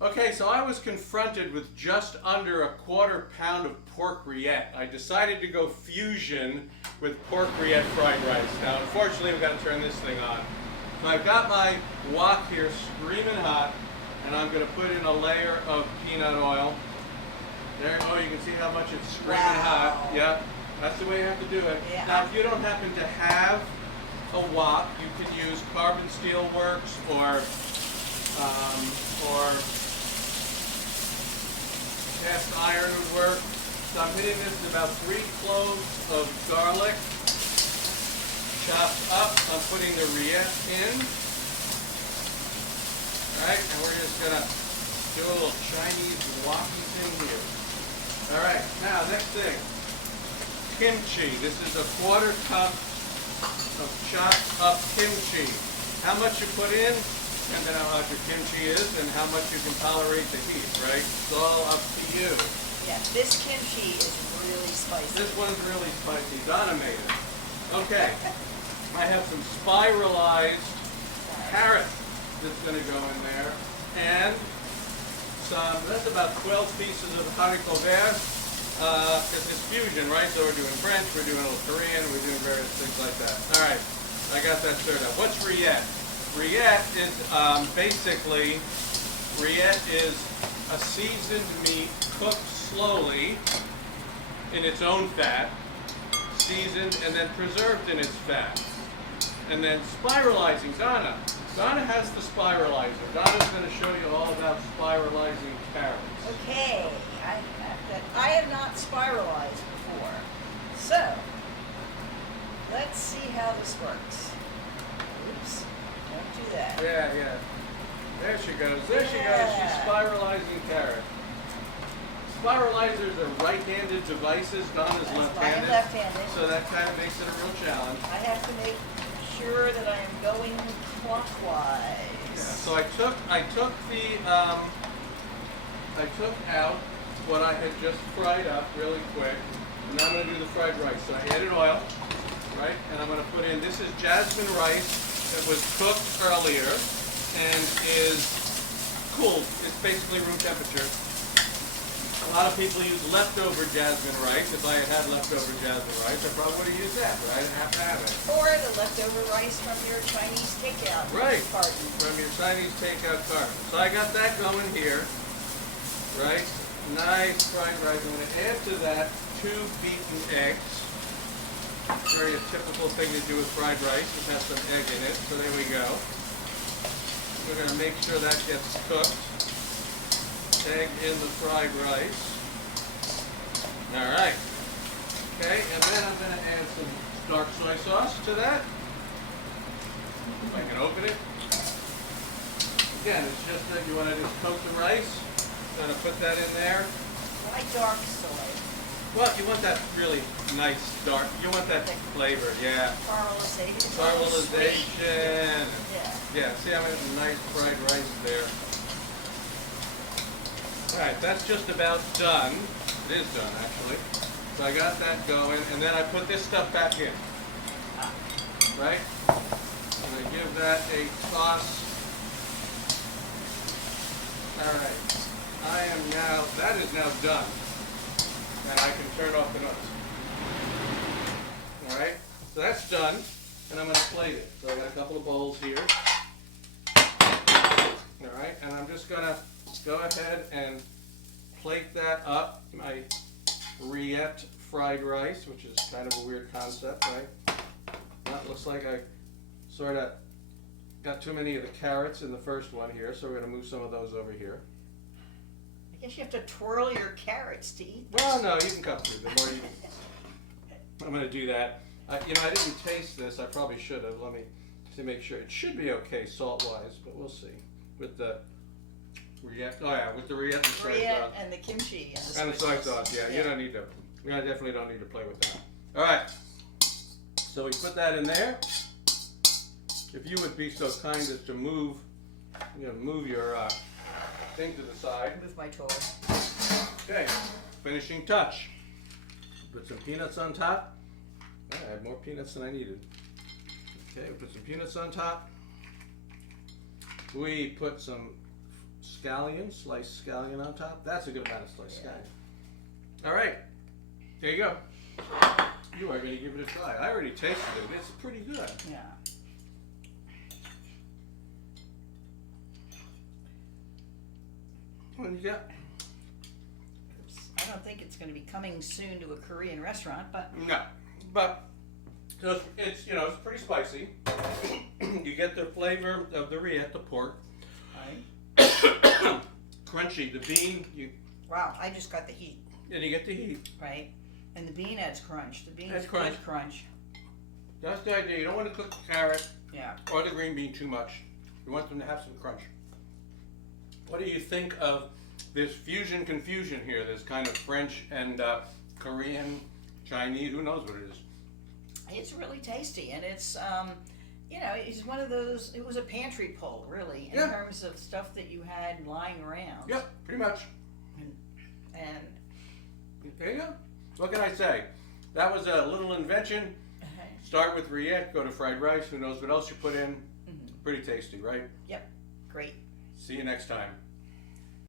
Okay, so I was confronted with just under a quarter pound of pork rillette. I decided to go fusion with pork rillette fried rice. Now, unfortunately, we've got to turn this thing on. So I've got my wok here screaming hot, and I'm going to put in a layer of peanut oil. There you go, you can see how much it's screaming hot. Yeah, that's the way you have to do it. Yeah. Now, if you don't happen to have a wok, you can use carbon steel works or cast iron would work. So I'm hitting this with about 3 cloves of garlic chopped up. I'm putting the rillette in. Alright, and we're just going to do a little Chinese woky thing here. Alright, now next thing. Kimchi. This is a 1/4 cup of chopped up kimchi. How much you put in? Depending on how hot your kimchi is and how much you can tolerate the heat, right? It's all up to you. Yeah, this kimchi is really spicy. This one's really spicy. Donna made it. Okay. I have some spiralized carrot that's going to go in there. And some, that's about 12 pieces of haricot vertes. Because it's fusion, right? So we're doing French, we're doing a little Korean, we're doing various things like that. All right. I got that stirred up. What's rillette? Rillette is rillette is a seasoned meat cooked slowly in its own fat, seasoned and then preserved in its fat. And then spiralizing. Donna has the spiralizer. Donna's going to show you all about spiralizing carrots. Okay, I have not spiralized before. So, let's see how this works. Oops, don't do that. Yeah. There she goes. She's spiralizing carrot. Spiralizers are right-handed devices. Donna's left-handed. I'm left-handed. So that kind of makes it a real challenge. I have to make sure that I am going clockwise. Yeah, so I took out what I had just fried up really quick, and now I'm going to do the fried rice. So I added oil, right, and I'm going to put in, this is jasmine rice that was cooked earlier and is cooled. It's basically room temperature. A lot of people use leftover jasmine rice. If I had had leftover jasmine rice, I probably would have used that, but I didn't have to have it. Or the leftover rice from your Chinese takeout carton. From your Chinese takeout carton. So I got that going here, right? Nice fried rice. I'm going to add to that 2 beaten eggs. Very a typical thing to do with fried rice. It has some egg in it. So there we go. We're going to make sure that gets cooked. Egg in the fried rice. Alright. Okay, and then I'm going to add some dark soy sauce to that. If I can open it. Again, it's just that you want to just coat the rice. Going to put that in there. Why dark soy? Well, you want that really nice dark, you want that flavor, yeah. Caramelization. Caramelization. Yeah. See, I'm getting nice fried rice there. Alright, that's just about done. It is done, actually. So I got that going, and then I put this stuff back in. Right? I'm going to give that a toss. Alright. That is now done. And I can turn off the nuts. Alright? So that's done, and I'm going to plate it. So I got a couple of bowls here. Alright, and I'm just going to go ahead and plate that up. My rillette fried rice, which is kind of a weird concept, right? That looks like I sort of got too many of the carrots in the first one here, so we're going to move some of those over here. I guess you have to twirl your carrots to eat them. Well, no, you can cut through them. Or you can, I'm going to do that. I didn't taste this. I probably should have. Let me to make sure. It should be okay salt-wise, but we'll see. With the rillette, with the rillette and soy sauce. And the kimchi And the soy sauce, yeah. You don't need to. You definitely don't need to play with that. All right. So we put that in there. If you would be so kind as to move your thing to the side. Move my toy. Okay. Finishing touch. Put some peanuts on top. I had more peanuts than I needed. Okay, we put some peanuts on top. We put some scallion, sliced scallion on top. That's a good amount of sliced Yeah. scallion. All right, there you go. You are going to give it a try. I already tasted it. It's pretty good. Yeah. What do you got? I don't think it's going to be coming soon to a Korean restaurant, but No, but so it's it's pretty spicy. You get the flavor of the rillette, the pork. right. Crunchy. The bean, Wow, I just got the heat, and you get the heat. right? And the bean adds crunch. The bean Adds is crunch. good crunch. That's the idea. You don't want to cook the carrot Yeah. or the green bean too much. You want them to have some crunch. What do you think of this fusion confusion here? This kind of French and Korean, Chinese, who knows what it is? It's really tasty, and it's it's one of those. It was a pantry pull, really, in Yeah. terms of stuff that you had lying around. Yep, pretty much. And There you go. What can I say? That was a little invention. Start with rillette, go to fried rice. Who knows what else you put in? Pretty tasty, right? Yep, great. See you next time.